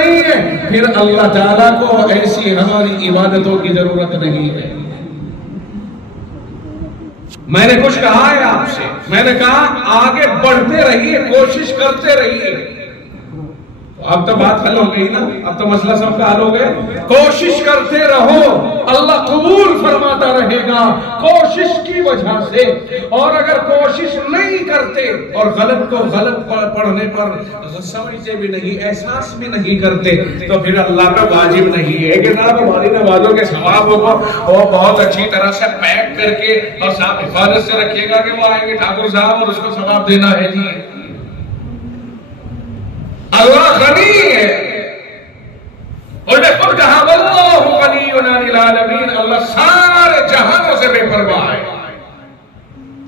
نہیں ہے پھر اللہ تعالیٰ کو ایسی ہماری عبادتوں کی ضرورت نہیں ہے۔ میں نے کچھ کہا ہے آپ سے، میں نے کہا آگے بڑھتے رہیے، کوشش کرتے رہیے۔ اب تو بات حل ہو گئی نا، اب تو مسئلہ سب کا حل ہو گیا۔ کوشش کرتے رہو، اللہ قبول فرماتا رہے گا کوشش کی وجہ سے۔ اور اگر کوشش نہیں کرتے اور غلط کو غلط پڑھنے پر سمجھتے بھی نہیں، احساس بھی نہیں کرتے، تو پھر اللہ کا واجب نہیں ہے کہ صاحب ہماری نمازوں کے ثواب کو وہ بہت اچھی طرح سے پیک کر کے اور صاحب حفاظت سے رکھیے گا کہ وہ آئیں گے ٹھاکر صاحب اور اس کو ثواب دینا ہے۔ جی اللہ غنی ہے، اور نے خود کہا واللہ غنی عن العالمین، اللہ سارے جہانوں سے بے پرواہ ہے۔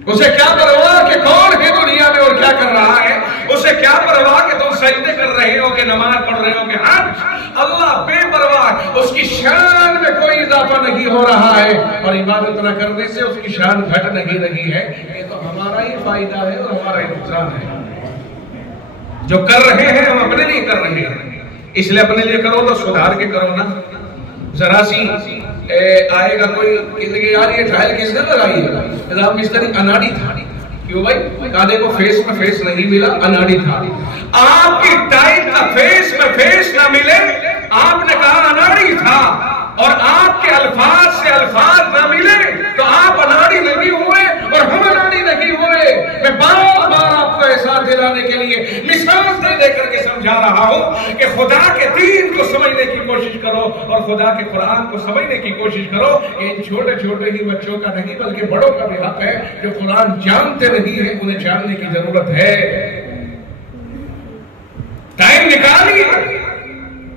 اسے کیا پرواہ کہ کون ہے دنیا میں اور کیا کر رہا ہے، اسے کیا پرواہ کہ تم سجدے کر رہے ہو کہ نماز پڑھ رہے ہو کہ حج، اللہ بے پرواہ، اس کی شان میں کوئی اضافہ نہیں ہو رہا ہے، اور عبادت نہ کرنے سے اس کی شان گھٹ نہیں رہی ہے۔ یہ تو ہمارا ہی فائدہ ہے اور ہمارا ہی نقصان ہے۔ جو کر رہے ہیں ہم اپنے لیے کر رہے ہیں، اس لیے اپنے لیے کرو تو سدھار کے کرو نا۔ ذرا سی آئے گا کوئی کسی کہ یار یہ ٹرائل کس نے لگائی ہے، نظام مستری اناڑی تھا، کیوں بھائی کادے کو فیس میں فیس نہیں ملا، اناڑی تھا۔ آپ کی ٹائل کا فیس میں فیس نہ ملے، آپ نے کہا اناڑی تھا، اور آپ کے الفاظ سے الفاظ نہ ملے تو آپ اناڑی نہیں ہوئے اور ہم اناڑی نہیں ہوئے۔ میں بار بار آپ کو احساس دلانے کے لیے مثال دے کر کے سمجھا رہا ہوں کہ خدا کے دین کو سمجھنے کی کوشش کرو اور خدا کے قرآن کو سمجھنے کی کوشش کرو۔ ان چھوٹے چھوٹے ہی بچوں کا نہیں بلکہ بڑوں کا بھی حق ہے، جو قرآن جانتے نہیں ہیں انہیں جاننے کی ضرورت ہے۔ ٹائم نکالیے،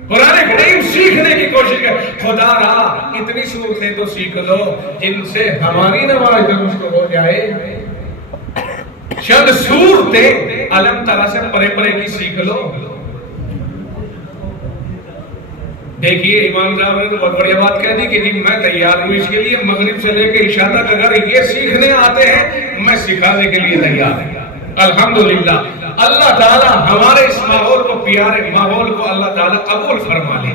قرآن کریم سیکھنے کی کوشش کر۔ خدا را اتنی صورتیں تو سیکھ لو جن سے ہماری نماز درست ہو جائے۔ چند صورتیں علم ترا سے پرے پرے کی سیکھ لو۔ دیکھیے امام صاحب نے تو بہت بڑی بات کہہ دی کہ جی میں تیار ہوں اس کے لیے، مغرب سے لے کے عشاء تک اگر یہ سیکھنے آتے ہیں میں سکھانے کے لیے تیار ہوں۔ الحمدللہ اللہ تعالیٰ ہمارے اس ماحول کو، پیارے ماحول کو اللہ تعالیٰ قبول فرما لے۔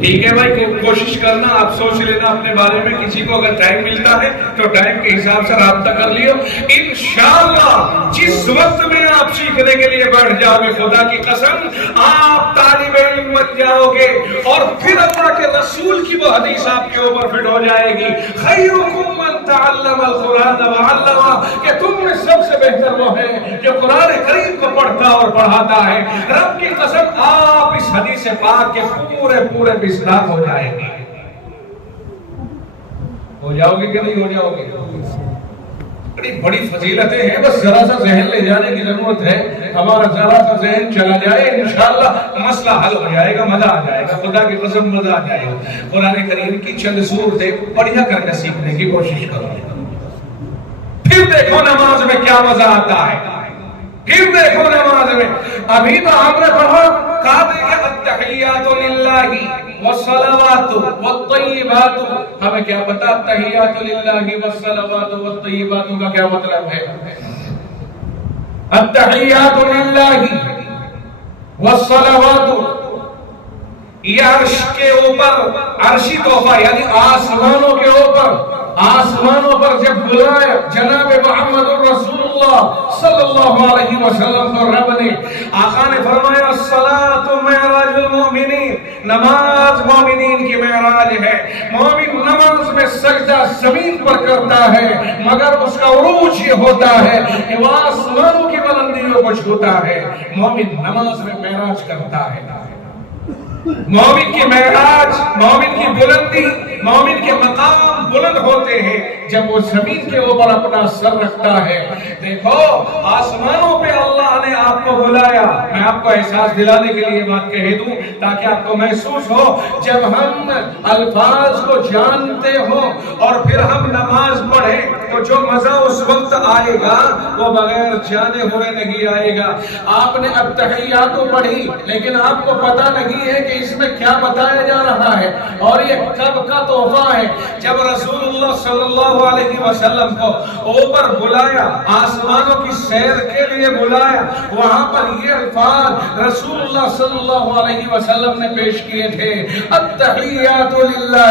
ٹھیک ہے بھائی، کوشش کرنا، آپ سوچ لینا اپنے بارے میں، کسی کو اگر ٹائم ملتا ہے تو ٹائم کے حساب سے رابطہ کر لیو۔ انشاءاللہ جس وقت میں آپ سیکھنے کے لیے بیٹھ جاؤ گے، خدا کی قسم آپ طالب علم بن جاؤ گے، اور پھر اللہ کے رسول کی وہ حدیث آپ کے اوپر فٹ ہو جائے گی، خیرکم من تعلم القرآن وعلمہ، کہ تم میں سب سے بہتر وہ ہے جو قرآن کریم کو پڑھتا اور پڑھاتا ہے۔ رب کی قسم آپ اس حدیث پاک کے پورے مصداق ہو جائیں گے۔ ہو جاؤ گے کہ نہیں ہو جاؤ گے؟ بڑی فضیلتیں ہیں، بس ذرا سا ذہن لے جانے کی ضرورت ہے۔ ہمارا ذرا سا ذہن چلا جائے انشاءاللہ مسئلہ حل ہو جائے گا، مزہ آ جائے گا، خدا کی قسم مزہ آ جائے گا۔ قرآن کریم کی چند صورتیں بڑھیا کر کے سیکھنے کی کوشش کرو، پھر دیکھو نماز میں کیا مزہ آتا ہے، پھر دیکھو نماز میں۔ ابھی تو ہم نے پڑھا کہتے کہ التحیات للہ والصلوات والطیبات، ہمیں کیا پتا التحیات للہ والصلوات والطیبات کا کیا مطلب ہے؟ التحیات للہ والصلوات، یہ عرش کے اوپر، عرشی تحفہ یعنی آسمانوں کے اوپر، آسمانوں پر جب بلایا جناب محمد الرسول اللہ صلی اللہ علیہ وسلم کو رب نے، آقا نے فرمایا الصلاۃ معراج المؤمنین، نماز مومنین کی معراج ہے۔ مومن نماز میں سجدہ زمین پر کرتا ہے، مگر اس کا عروج یہ ہوتا ہے کہ وہ آسمانوں کی بلندیوں کو چھوتا ہے۔ مومن نماز میں معراج کرتا ہے۔ مومن کی معراج، مومن کی بلندی، مومن کے مقام بلند ہوتے ہیں جب وہ زمین کے اوپر اپنا سر رکھتا ہے۔ دیکھو آسمانوں پہ اللہ نے آپ کو بلایا، میں آپ کو احساس دلانے کے لیے بات کہہ دوں تاکہ آپ کو محسوس ہو، جب ہم الفاظ کو جانتے ہو اور پھر ہم نماز پڑھیں تو جو مزہ اس وقت آئے گا وہ بغیر جانے ہوئے نہیں آئے گا۔ آپ نے التحیات پڑھی لیکن آپ کو پتہ نہیں ہے کہ اس میں کیا بتایا جا رہا ہے، اور یہ کب کا تحفہ ہے؟ جب رسول اللہ صلی اللہ اللہ علیہ وسلم کو اوپر بلایا، آسمانوں کی سیر کے لیے بلایا، وہاں پر یہ الفاظ رسول اللہ صلی اللہ علیہ وسلم نے پیش کیے تھے، التحیات للہ،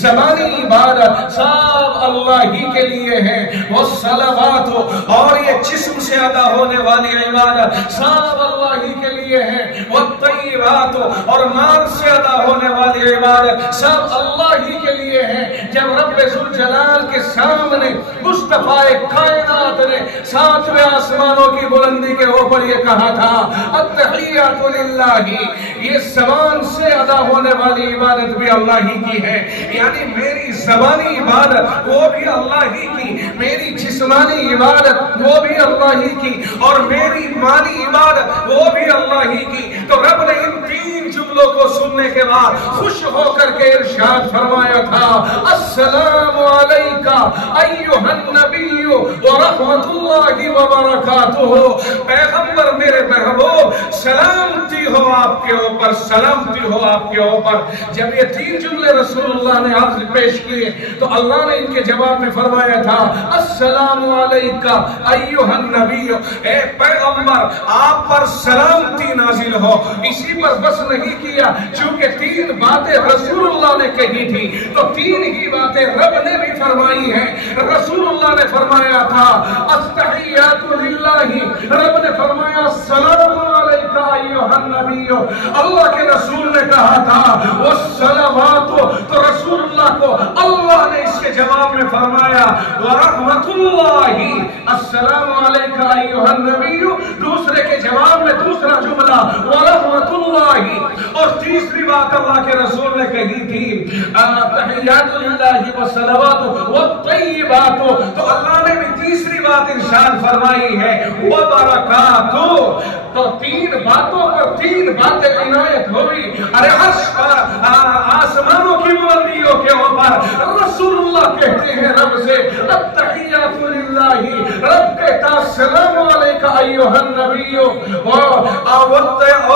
زبانی عبادت سب اللہ ہی کے لیے ہے، والصلوات، اور یہ جسم سے ادا ہونے والی عبادت سب اللہ ہی کے لیے ہے، والطیبات، اور مال سے ادا ہونے والی عبادت سب اللہ ہی کے لیے ہے۔ جب رب ذوالجلال کے سامنے مصطفیٰ کائنات نے ساتویں آسمانوں کی بلندی کے اوپر یہ کہا تھا، التحیات للہ، یہ زبان سے ادا ہونے والی عبادت بھی اللہ ہی کی ہے، یعنی میری زبانی عبادت وہ بھی اللہ ہی کی، میری جسمانی عبادت وہ بھی اللہ ہی کی، اور میری مالی عبادت وہ بھی اللہ ہی کی۔ تو رب نے ان تین جملوں کو سننے کے بعد خوش ہو کر کے ارشاد فرمایا تھا، السلام علیکہ ایھا النبی ورحمۃ اللہ وبرکاتہ، پیغمبر میرے محبوب سلامتی ہو آپ کے اوپر، سلامتی ہو آپ کے اوپر۔ جب یہ تین جملے رسول اللہ نے عرض پیش کیے تو اللہ نے ان کے جواب میں فرمایا تھا، السلام علیکہ ایھا النبی، اے پیغمبر آپ پر سلامتی نازل ہو۔ اسی پر بس نہیں کیا، چونکہ تین باتیں رسول اللہ نے کہی تھی تو تین ہی باتیں رب نے بھی فرمائی ہیں۔ رسول اللہ نے فرمایا تھا التحیات للہ، رب نے فرمایا السلام علیکہ ایھا النبی، اللہ کے رسول نے کہا تھا والصلوات، تو رسول اللہ کو اللہ نے اس کے جواب میں فرمایا ورحمۃ اللہ، السلام علیکہ ایھا النبی، دوسرے کے جواب میں دوسرا جملہ ورحمۃ اللہ، اور تیسری بات اللہ کے رسول نے کہی تھی تحیات للہ والصلوات والطیبات، تو اللہ نے بھی تیسری بات ارشاد فرمائی ہے وبرکاتہ۔ تو تین باتوں پر تین باتیں عنایت ہوئی، ارے عرش پر آسمانوں کی بلندیوں کے اوپر رسول اللہ کہتے ہیں رب سے التحیات للہ، رب کہتا السلام علیکہ ایھا النبی، اور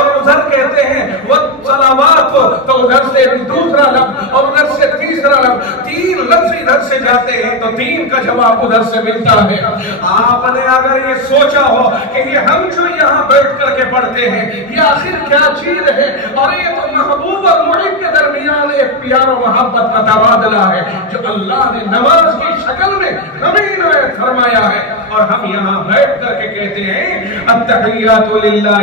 ادھر کہتے ہیں والصلوات، تو ادھر سے دوسرا لفظ اور ادھر سے تیسرا لفظ، تین لفظ ادھر سے جاتے ہیں تو تین کا جواب ادھر سے ملتا ہے۔ آپ نے اگر یہ سوچا ہو کہ یہ ہم جو یہاں بیٹھ کر کے پڑھتے ہیں یہ آخر کیا چیز ہے، اور یہ تو محبوب اور محب کے درمیان ایک پیار و محبت کا تبادلہ ہے جو اللہ نے نماز کی شکل میں ہمیں عنایت فرمایا ہے، اور ہم یہاں بیٹھ کر کے کہتے ہیں التحیات للہ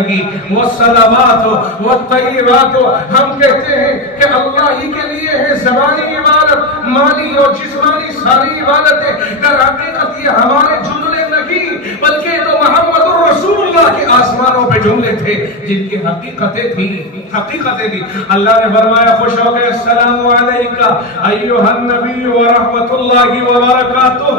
والصلوات والطیبات، ہم کہتے ہیں کہ اللہ ہی کے لیے ہے زبانی عبادت، مالی اور جسمانی ساری عبادتیں، در حقیقت یہ ہمارے جملے نہیں بلکہ تو محمد الرسول اللہ کے آسمانوں پہ جملے تھے جن کی حقیقتیں تھی۔ اللہ نے فرمایا خوش ہو گئے السلام علیکہ ایھا النبی ورحمۃ اللہ وبرکاتہ،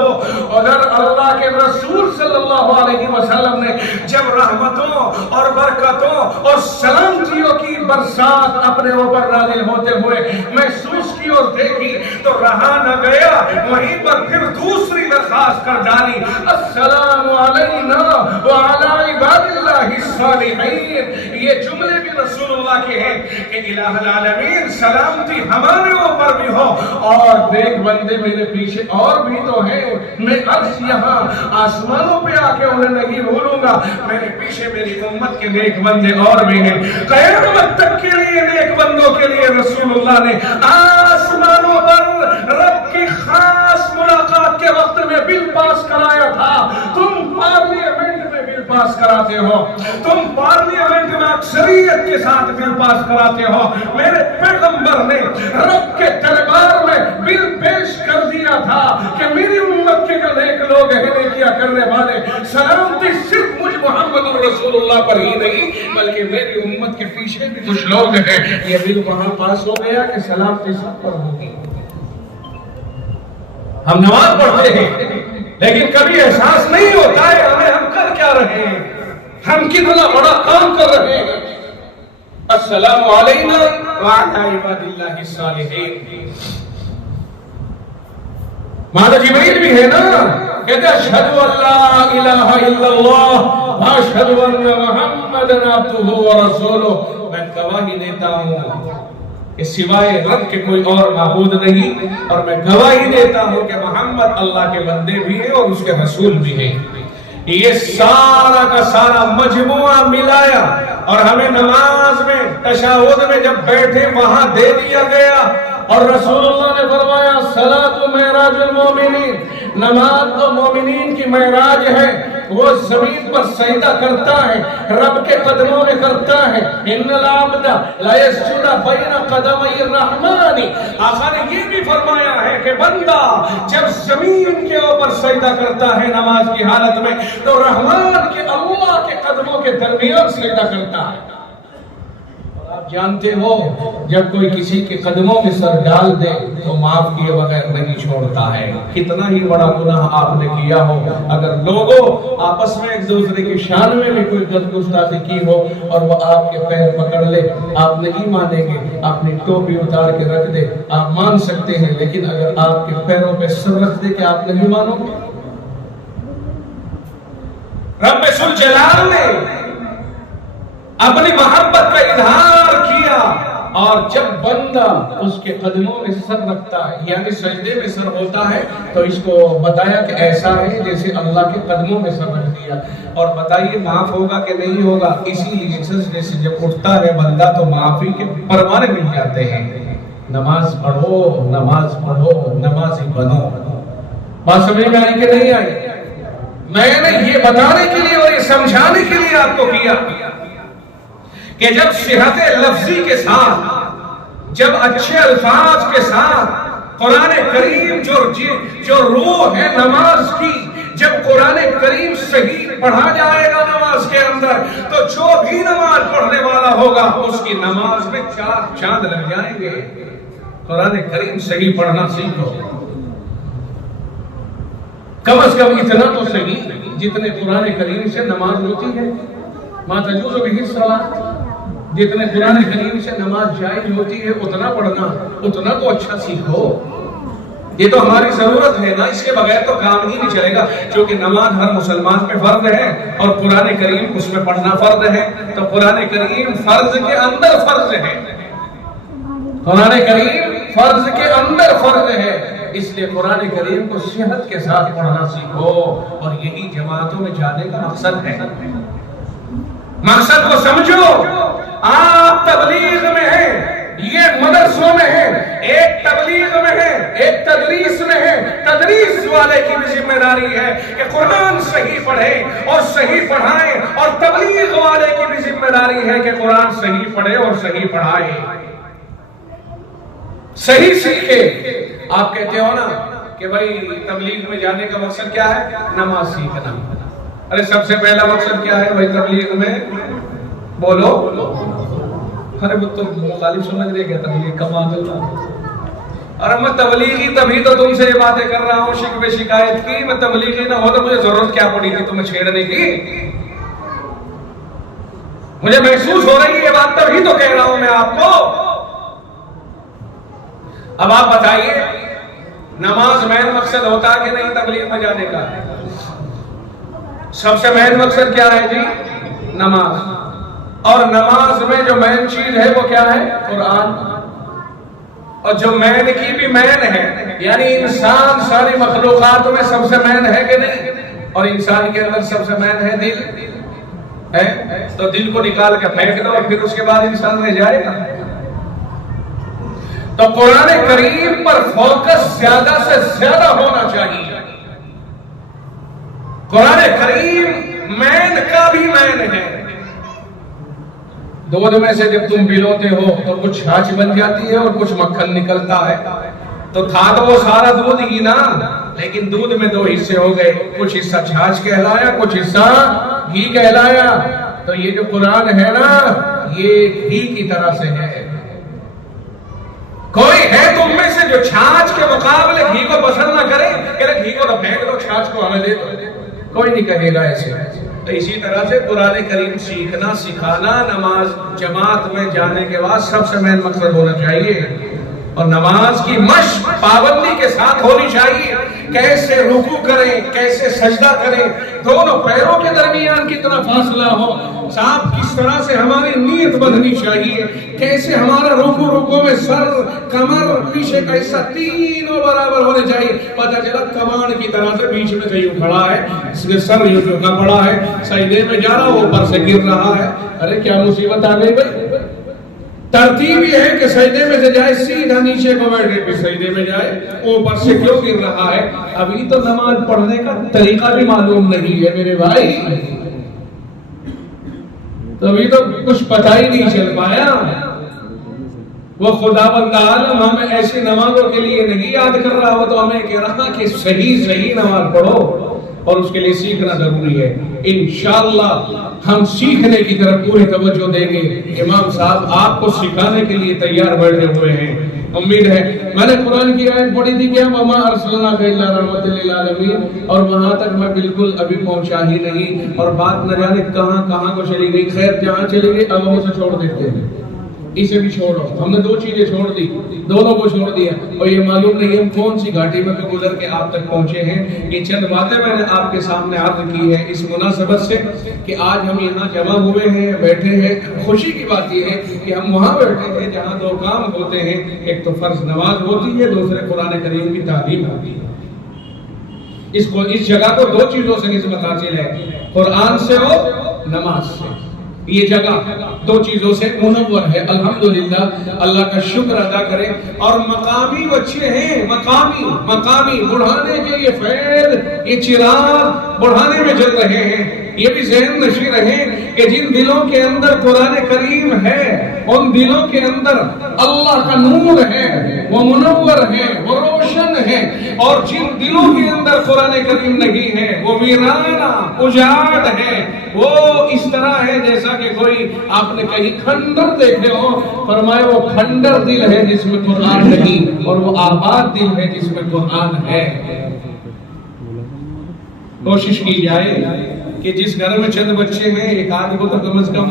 اگر اللہ کے رسول صلی اللہ علیہ وسلم نے جب رحمتوں اور برکتوں اور سلامتیوں کی برسات اپنے اوپر نازل ہوتے ہوئے محسوس کی اور دیکھی تو رہا نہ گیا، وہیں پر پھر دوسری درخواست کر ڈالی السلام علینا وعلی عباد اللہ الصالحین۔ یہ جملے بھی رسول اللہ کے ہیں کہ الہ العالمین سلامتی ہمارے اوپر بھی ہو، اور دیکھ بندے میرے پیچھے اور بھی تو ہیں، میں عرش یہاں آسمانوں پہ آ کے انہیں نہیں بھولوں گا، میرے پیچھے میری امت کے نیک بندے اور بھی ہیں، قیامت تک کے لیے نیک بندوں کے لیے رسول اللہ نے آسمانوں پر رب کی خاص ملاقات کے وقت میں بل پاس کرایا تھا۔ تم پارلیمنٹ میں بل پاس کراتے ہو، تم پارلیمنٹ میں اکثریت کے ساتھ بل پاس کراتے ہو، میرے پیغمبر نے رب کے دربار میں بل پیش کر دیا تھا کہ میری امت کے جو نیک لوگ ہیں نیکیاں کرنے والے، سلامتی صرف مجھ محمد الرسول اللہ پر ہی نہیں بلکہ میری امت کے پیچھے بھی کچھ لوگ ہیں، یہ بل وہاں پاس ہو گیا کہ سلامتی سب پر ہوگی۔ ہم نماز پڑھتے ہیں لیکن کبھی احساس نہیں ہوتا ہے ہم کر کیا رہے ہیں، ہم کتنا بڑا کام کر رہے ہیں۔ السلام علینا وعلی عباد اللہ الصالحین۔ ماذا جبریل بھی ہے نا، کہتے اشہد ان لا الہ الا اللہ واشہد ان محمد عبدہ ورسولہ، میں گواہی دیتا ہوں کہ سوائے رب کے کوئی اور معبود نہیں، اور میں گواہی دیتا ہوں کہ محمد اللہ کے بندے بھی ہیں اور اس کے رسول بھی ہیں۔ یہ سارا کا سارا مجموعہ ملایا اور ہمیں نماز میں تشہد میں جب بیٹھے وہاں دے دیا گیا، اور رسول اللہ نے فرمایا صلاۃ معراج المومنین، نماز تو مومنین کی معراج ہے، وہ زمین پر سجدہ کرتا ہے، رب کے قدموں میں کرتا ہے، ان العبد لا یسجد بین قدمی الرحمن۔ آقا نے یہ بھی فرمایا ہے کہ بندہ جب زمین کے اوپر سجدہ کرتا ہے نماز کی حالت میں تو رحمان کے اللہ کے قدموں کے درمیان سجدہ کرتا ہے۔ آپ جانتے ہو جب کوئی کسی کے قدموں میں سر ڈال دے تو معاف کیے بغیر نہیں چھوڑتا ہے۔ کتنا ہی بڑا گناہ آپ نے کیا ہو، اگر لوگوں آپس میں ایک دوسرے کی شان میں بھی کوئی گستاخی کی ہو اور وہ آپ کے پیر پکڑ لے، آپ نہیں مانیں گے، اپنی ٹوپی اتار کے رکھ دے، آپ مان سکتے ہیں، لیکن اگر آپ کے پیروں پہ سر رکھ دے کہ آپ نہیں مانو گے؟ رب ذوالجلال نے اپنی محبت کا اظہار کیا، اور جب بندہ اس کے قدموں میں سر رکھتا ہے یعنی سجدے میں سر ہوتا ہے تو اس کو بتایا کہ ایسا ہے جیسے اللہ کے قدموں میں سر رکھ دیا۔ اور بتائیے معاف ہوگا کہ نہیں ہوگا؟ اسی لیے سجدے سے جب اٹھتا ہے بندہ تو معافی کے پروانے مل جاتے ہیں۔ نماز پڑھو، نماز پڑھو، نمازی بنو۔ بات سمجھ میں آئی کہ نہیں آئی؟ میں نے یہ بتانے کے لیے اور یہ سمجھانے کے لیے آپ کو کیا کہ جب صحت لفظی کے ساتھ، جب اچھے الفاظ کے ساتھ قرآن کریم جو روح ہے نماز کی، جب قرآن کریم صحیح پڑھا جائے گا نماز کے اندر تو جو بھی نماز پڑھنے والا ہوگا اس کی نماز میں 4 چاند لگ جائیں گے۔ قرآن کریم صحیح پڑھنا سیکھو، کم از کم اتنا تو صحیح جتنے قرآن کریم سے نماز ہوتی ہے۔ ما تجوز بہ الصلاۃ، جتنے قرآن کریم سے نماز جائز ہوتی ہے اتنا پڑھنا، اتنا تو اچھا سیکھو۔ یہ تو ہماری ضرورت ہے نا، اس کے بغیر تو کام ہی نہیں چلے گا، کیونکہ نماز ہر مسلمان پہ فرض ہے اور قرآن کریم اس میں پڑھنا فرض ہے، تو قرآن کریم فرض کے اندر فرض ہے، قرآن کریم فرض کے اندر فرض ہے، اس لیے قرآن کریم کو صحت کے ساتھ پڑھنا سیکھو، اور یہی جماعتوں میں جانے کا مقصد ہے۔ مقصد کو سمجھو، آپ تبلیغ میں ہیں، یہ مدرسوں میں ہیں، ایک تبلیغ میں ہے، ایک تدریس میں ہے۔ تدریس والے کی بھی ذمہ داری ہے کہ قرآن صحیح پڑھیں اور صحیح پڑھائیں، اور تبلیغ والے کی بھی ذمہ داری ہے کہ قرآن صحیح پڑھے اور صحیح پڑھائے، صحیح سیکھے۔ آپ کہتے ہو نا کہ بھائی تبلیغ میں جانے کا مقصد کیا ہے؟ نماز سیکھنا۔ ارے سب سے پہلا مقصد کیا ہے بھائی تبلیغ میں؟ بولو۔ ارے وہ تو مخالف سمجھ رہے کہ تبلیغ کا معاملہ، اور میں تبلیغی تبھی تو تم سے یہ باتیں کر رہا ہوں شکوے شکایت کی، میں تبلیغی نہ ہو تو مجھے ضرورت کیا پڑی تھی تمہیں چھیڑنے کی؟ مجھے محسوس ہو رہی ہے یہ بات، تبھی تو کہہ رہا ہوں میں آپ کو۔ اب آپ بتائیے نماز مین مقصد ہوتا ہے کہ نہیں تبلیغ میں جانے کا؟ سب سے مین مقصد کیا ہے جی؟ نماز۔ اور نماز میں جو مین چیز ہے وہ کیا ہے؟ قرآن۔ اور جو مین کی بھی مین ہے، یعنی انسان ساری مخلوقات میں سب سے مین ہے کہ نہیں؟ اور انسان کے اندر سب سے مین ہے دل ہے، تو دل کو نکال کے پھینک دو اور پھر اس کے بعد انسان رہ جائے گا۔ تو قرآن کریم پر فوکس زیادہ سے زیادہ ہونا چاہیے۔ قرآن کریم مین کا بھی مین ہے۔ دودھ میں سے جب تم پلوتے ہو تو کچھ چھاچھ بن جاتی ہے اور کچھ مکھن نکلتا ہے، تو تھا تو وہ سارا دودھ ہی نا، لیکن دودھ میں 2 حصے ہو گئے، کچھ حصہ چھاچھ کہلایا، کچھ حصہ گھی کہلایا۔ تو یہ جو قرآن ہے نا یہ گھی کی طرح سے ہے۔ کوئی ہے تم میں سے جو چھاچھ کے مقابلے گھی کو پسند نہ کرے کہ گھی کو تو پھینک دو، چھاچھ کو ہمیں دے دو؟ کوئی نہیں کہے گا ایسے۔ تو اسی طرح سے قرآن کریم سیکھنا سکھانا نماز جماعت میں جانے کے بعد سب سے مین مقصد ہونا چاہیے۔ اور نماز کی مشق پابندی کے ساتھ ہونی چاہیے. کیسے رکوع کریں, کیسے سجدہ کریں, دونوں پیروں کے درمیان کتنا فاصلہ ہو, صاحب کس طرح سے ہماری نیت بننی چاہیے, کیسے ہمارا رکوع میں سر, کمر, پیچھے کا حصہ تینوں برابر ہونے چاہیے. پتہ چلا کمان کی طرح سے بیچ میں کہیں کھڑا ہے, اس کے سر یوں جھکا پڑا ہے, سجدے میں جا رہا, اوپر سے گر رہا ہے. ارے کیا مصیبت آ گئی بھائی. ترتیب یہ ہے کہ سجدے میں سے جائے سیدھا نیچے کو بیٹھے, پھر سجدے میں جائے, اوپر سے کیوں گر رہا ہے. ابھی تو نماز پڑھنے کا طریقہ بھی معلوم نہیں ہے میرے بھائی, تو ابھی تو کچھ پتہ ہی نہیں چل پایا. وہ خداوند عالم ہمیں ایسی نمازوں کے لیے نہیں یاد کر رہا, ہو تو ہمیں کہہ رہا کہ صحیح نماز پڑھو, اور اس کے لیے سیکھنا ضروری ہے. انشاءاللہ ہم سیکھنے کی طرف پوری توجہ دیں گے. امام صاحب آپ کو سکھانے کے لیے تیار بیٹھے ہوئے ہیں. امید ہے میں نے قرآن کی آیت پڑھی تھی کہ وما ارسلناک الا رحمۃ للعالمین, اور وہاں تک میں بالکل ابھی پہنچا ہی نہیں, اور بات نہ جانے کہاں کو چلی گئی. خیر جہاں چلی گئی اب ہم اسے چھوڑ دیتے ہیں, اسے بھی چھوڑو. ہم نے دو چیزیں چھوڑ دی, دونوں کو چھوڑ دیا, اور یہ معلوم نہیں ہم کون سی گھاٹی میں گزر کے آپ تک پہنچے ہیں. یہ چند باتیں میں نے آپ کے سامنے عرض کی ہے اس مناسبت سے کہ آج ہم یہاں جمع ہوئے ہیں, بیٹھے ہیں. خوشی کی بات یہ ہے کہ ہم وہاں بیٹھے ہیں جہاں دو کام ہوتے ہیں, ایک تو فرض نماز ہوتی ہے, دوسرے قرآن کریم کی تعلیم ہوتی ہے. اس جگہ کو دو چیزوں سے نسبت حاصل ہے, قرآن سے اور نماز سے. یہ جگہ دو چیزوں سے منور ہے. الحمدللہ اللہ کا شکر ادا کریں. اور مقامی بچے ہیں, مقامی بڑھانے کے یہ فیض, یہ چراغ بڑھانے میں جل رہے ہیں. یہ بھی ذہن نشیں رہیں کہ جن دلوں کے اندر قرآن کریم ہے, ان دلوں کے اندر اللہ کا نور ہے, وہ منور ہے, وہ روشن ہے. اور جن دلوں کے اندر قرآن کریم نہیں ہے وہ ویرانہ اجاڑ ہے. وہ اس طرح ہے جیسا کہ کوئی آپ نے کہیں کھنڈر دیکھے ہو. فرمائے وہ کھنڈر دل ہے جس میں قرآن نہیں, اور وہ آباد دل ہے جس میں قرآن ہے. کوشش کی جائے کہ جس گھر میں چند بچے ہیں ایک آدھ کو تو کم از کم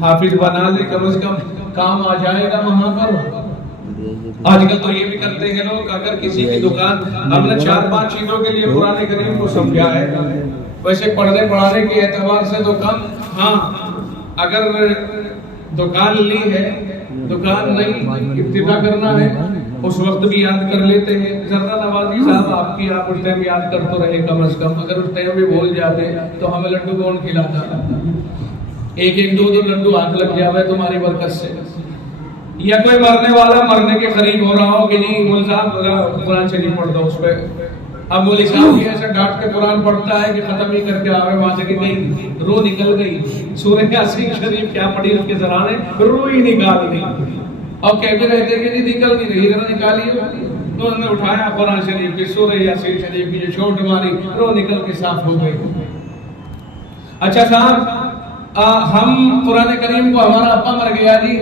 حافظ بنا لے, کم از کم کام آ جائے گا وہاں پر. آج کل تو یہ بھی کرتے ہیں لوگ, اگر کسی کی دکان, ہم نے 4-5 چیزوں کے لیے قرآن کریم کو سمجھا ہے. ویسے پڑھنے پڑھانے کے اعتبار سے دکان, ہاں اگر دکان لی ہے, دکان نہیں ابتدا کرنا ہے, اس وقت بھی یاد کر لیتے ہیں. ذرا نوازی صاحب آپ کی, آپ اس ٹائم یاد کر تو رہے کم از کم. اگر اس ٹائم بھی بھول جاتے تو ہمیں لڈو کون کھلاتا؟ ایک دو لڈو ہاتھ لگ جاوے تمہاری برکت سے. یا کوئی مرنے والا مرنے کے قریب ہو رہا ہو کہ نہیں مول صاحب قرآن شریف پڑھ دو اس پہ. اب مولوی صاحب یہ ایسا ڈانٹ کے قرآن پڑھتا ہے کہ ختم ہی کر کے آوے وہاں سے کہ نہیں, روح نکل گئی. سورہ یاسین شریف کیا پڑھی اس کے ذرانے, روح ہی نکال دی. اور کہتے رہتے کہ نہیں نکل نہیں رہی, ذرا نکالیے. تو انہوں نے اٹھایا قرآن شریف کی سورہ یاسین شریف کی جو چھوٹ ماری, روح نکل کے صاف ہو گئی. اچھا صاحب ہم قرآن کریم کو, ہمارا ابا مر گیا جی,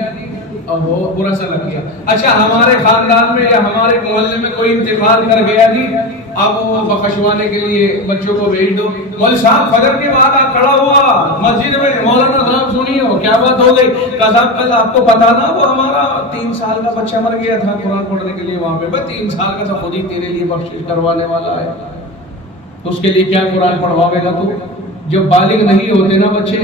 اب وہ برا سا لگ گیا. اچھا ہمارے خاندان میں یا ہمارے محلے میں کوئی انتقال کر گیا جی, اب وہ بخشوانے کے لیے بچوں کو بھیج دو. مول صاحب فجر کے بعد آپ کھڑا ہوا مسجد میں, مولانا صاحب سنی ہو کیا بات ہو گئی؟ صاحب کل آپ کو پتا نا وہ ہمارا 3 سال کا بچہ مر گیا تھا قرآن پڑھنے کے لیے وہاں پہ. بھائی 3 سال کا تو خود ہی تیرے لیے بخشش کروانے والا ہے, تو اس کے لیے کیا قرآن پڑھواوے گا تو؟ جو بالغ نہیں ہوتے نا بچے,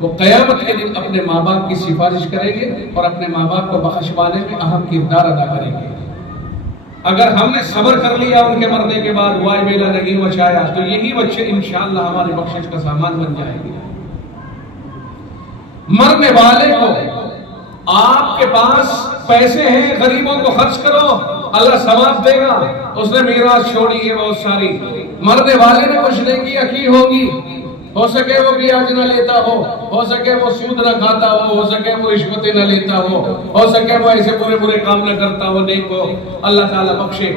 وہ قیامت کے دن اپنے ماں باپ کی سفارش کریں گے اور اپنے ماں باپ کو بخشوانے میں اہم کردار ادا کریں گے. اگر ہم نے صبر کر لیا ان کے مرنے کے بعد, وائے میلہ نہیں بچایا, تو یہی بچے انشاءاللہ ہماری بخشش کا سامان بن جائیں گے. مرنے والے کو آپ کے پاس پیسے ہیں, غریبوں کو خرچ کرو, اللہ ثواب دے گا. اس نے میراث چھوڑی ہے بہت ساری. مرنے والے نے کچھ نیکی کی ہوگی, ہو سکے وہ بیاج نہ لیتا ہو سکے وہ سود نہ کھاتا ہو سکے وہ رشوتیں نہ لیتا ہو سکے وہ ایسے برے کام نہ کرتا ہو, نیک ہو, اللہ تعالیٰ بخشے.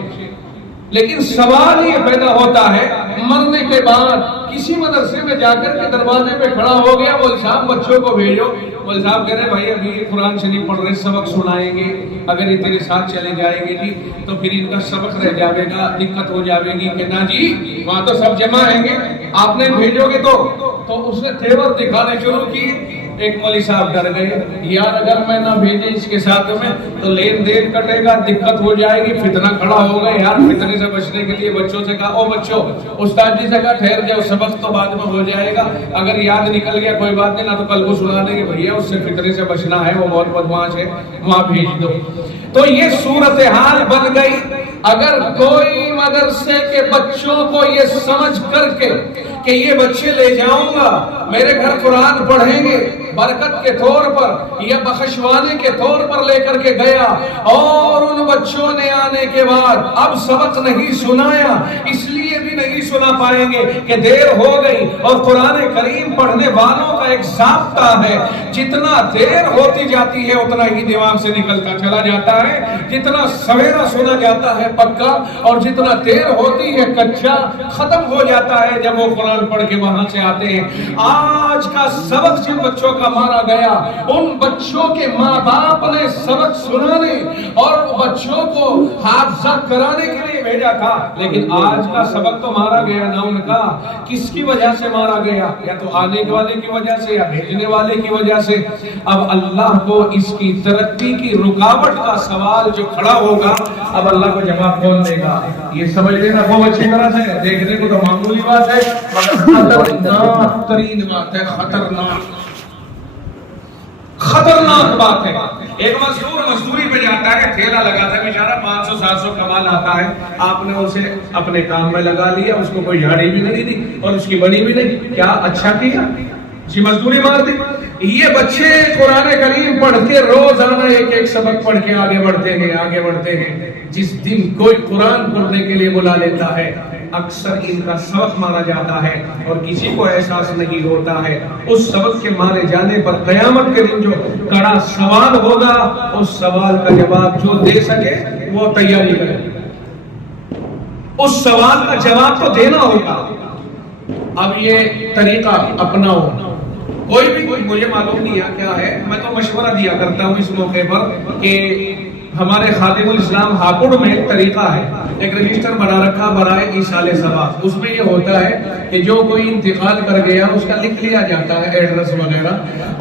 لیکن سوال یہ پیدا ہوتا ہے مرنے کے بعد کسی مدرسے میں جا کر کے دروازے پہ کھڑا ہو گیا, مول صاحب بچوں کو بھیجو. مول صاحب کہہ رہے بھائی ابھی قرآن شریف پڑھ رہے, سبق سنائیں گے, اگر یہ تیرے ساتھ چلے جائیں گے جی تو پھر ان کا سبق رہ جاوے گا, دقت ہو جاوے گی. کہ نا جی وہاں تو سب جمع ہیں گے, آپ نے بھیجو گے تو اس نے تیور دکھانے شروع کی. ایک مولوی صاحب ڈر گئے، یار اگر میں نہ بھیجے اس کے ساتھ میں تو لین دین کٹے گا، دقت ہو جائے گی، فتنہ کھڑا ہوگا۔ یار فتنے سے بچنے کے لیے بچوں سے کہا، او بچوں، استاد جی سے کہا ٹھہر جاؤ، سبق تو بعد میں ہو جائے گا، اگر یاد نکل گیا کوئی بات نہیں، نہ تو کل کو سنا دیں گے بھیا اس سے فتنے سے بچنا ہے، وہ بہت بدمعاش ہے، وہاں بھیج دو۔ تو یہ صورتحال بن گئی۔ اگر کوئی مدرسے کے بچوں کو یہ سمجھ کر کے کہ یہ بچے لے جاؤں گا، میرے گھر قرآن پڑھیں گے برکت کے طور پر یا بخشوانے کے طور پر لے کر کے گیا، اور ان بچوں نے آنے کے بعد اب سبق نہیں سنایا، اس لیے بھی نہیں سنا پائیں گے کہ دیر ہو گئی۔ اور قرآن کریم پڑھنے والوں کا ایک ضابطہ ہے، جتنا دیر ہوتی جاتی ہے اتنا ہی دماغ سے نکلتا چلا جاتا ہے، جتنا سویرا سنا جاتا ہے پکا، اور جتنا دیر ہوتی ہے کچا ختم ہو جاتا ہے جب وہ قرآن پڑھ کے وہاں سے آتے ہیں۔ آج کا سبق جن بچوں کا مارا گیا، ان بچوں کے ماں باپ نے سبق سنانے اور بچوں کو حافظہ کرانے کے لیے بھیجا تھا، لیکن آج کا سبق تو مارا گیا نا ان کا۔ کس کی وجہ سے مارا گیا؟ یا تو آنے والے کی وجہ سے یا بھیجنے والے کی وجہ سے۔ اب اللہ کو اس کی ترقی کی رکاوٹ کا سوال جو کھڑا ہوگا، اب اللہ کو جواب کون دے گا؟ یہ سمجھ لینا خوب اچھی طرح سے، دیکھنے کو تو معمولی بات ہے مگر خطرناک ترین بات ہے، خطرناک بات ہے۔ ایک مزدور مزدوری پہ جاتا ہے، ٹھیلا لگاتا ہے بیچارہ، 500-700 کما لاتا ہے، آپ نے اسے اپنے کام میں لگا لیا، اس کو کوئی جھاڑی بھی نہیں دی اور اس کی بنی بھی نہیں، کیا اچھا کیا؟ جی مزدوری مار دی۔ یہ بچے قرآن کریم پڑھ کے روزانہ ایک ایک سبق پڑھ کے آگے بڑھتے ہیں۔ جس دن کوئی قرآن پڑھنے کے لیے بلا لیتا ہے، اکثر ان کا سبق مارا جاتا ہے اور کسی کو احساس نہیں ہوتا ہے۔ اس سبق کے مارے جانے پر قیامت کے دن جو کڑا سوال ہوگا، اس سوال کا جواب جو دے سکے وہ تیاری کرے، اس سوال کا جواب تو دینا ہوگا۔ اب یہ طریقہ اپناؤ، کوئی بھی مجھے معلوم نہیں ہے کیا ہے، میں تو مشورہ دیا کرتا ہوں اس موقع پر کہ ہمارے خادم الاسلام ہاپوڑ میں ایک طریقہ ہے، ایک رجسٹر بنا رکھا برائے ایصال ثواب۔ اس میں یہ ہوتا ہے کہ جو کوئی انتقال کر گیا اس کا لکھ لیا جاتا ہے ایڈریس وغیرہ،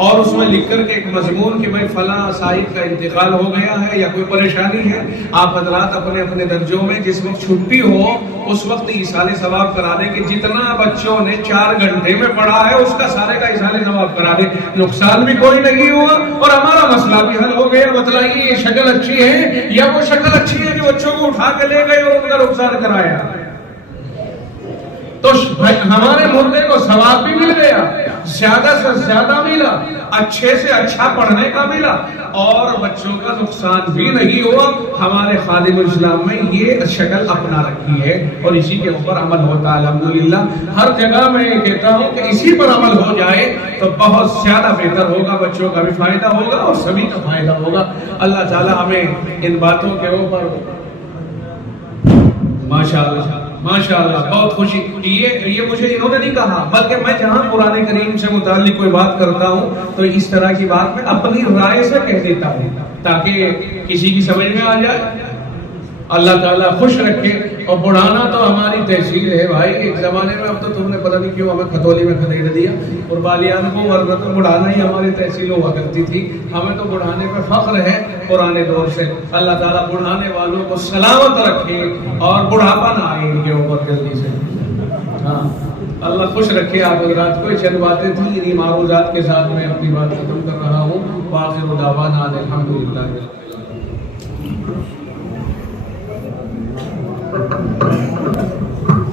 اور اس میں لکھ کر کے ایک مضمون کہ بھائی فلاں صاحب کا انتقال ہو گیا ہے یا کوئی پریشانی ہے، آپ حضرات اپنے اپنے درجوں میں جس وقت چھٹی ہو اس وقت ایصال ثواب کرا دیں کہ جتنا بچوں نے 4 گھنٹے میں پڑھا ہے اس کا سارے کا ایصال ثواب کرا دیں، نقصان بھی کوئی نہیں ہوا اور ہمارا مسئلہ بھی حل ہو گیا۔ بتلائیے یہ شکل اچھی ہے یا وہ شکل اچھی ہے جو بچوں کو اٹھا کے لے گئے اور ان کا نقصان کرایا؟ تو ہمارے مردے کو ثواب بھی مل گیا، زیادہ سے زیادہ ملا، اچھے سے اچھا پڑھنے کا ملا، اور بچوں کا نقصان بھی نہیں ہوا۔ ہمارے خادم الاسلام میں یہ شکل اپنا رکھی ہے اور اسی کے اوپر عمل ہوتا ہے الحمدللہ۔ ہر جگہ میں یہ کہتا ہوں کہ اسی پر عمل ہو جائے تو بہت زیادہ بہتر ہوگا، بچوں کا بھی فائدہ ہوگا اور سبھی کا فائدہ ہوگا۔ اللہ تعالی ہمیں ان باتوں کے اوپر ماشاءاللہ بہت خوشی، یہ مجھے انہوں نے نہیں کہا، بلکہ میں جہاں قرآن کریم سے متعلق کوئی بات کرتا ہوں تو اس طرح کی بات میں اپنی رائے سے کہہ دیتا ہوں تاکہ کسی کی سمجھ میں آ جائے۔ اللہ تعالیٰ خوش رکھے۔ اور بڑھانا تو ہماری تحصیل ہے بھائی، ایک زمانے میں اب تو تم نے پتہ نہیں کیوں ہمیں کھتولی میں خدیڑ دیا اور بالیان کو، ورنہ تو بڑھانا ہی ہماری تحصیل ہوا کرتی تھی۔ ہمیں تو بڑھانے پہ فخر ہے پرانے دور سے۔ اللہ تعالیٰ بڑھانے والوں کو سلامت رکھے اور بڑھاپا نہ آئے ان کے اوپر جلدی سے۔ ہاں اللہ خوش رکھے آپ حضرات کو۔ چند باتیں تھیں، انہیں معروضات کے ساتھ میں اپنی بات ختم کر رہا ہوں۔ وآخر دعوانا الحمدللہ۔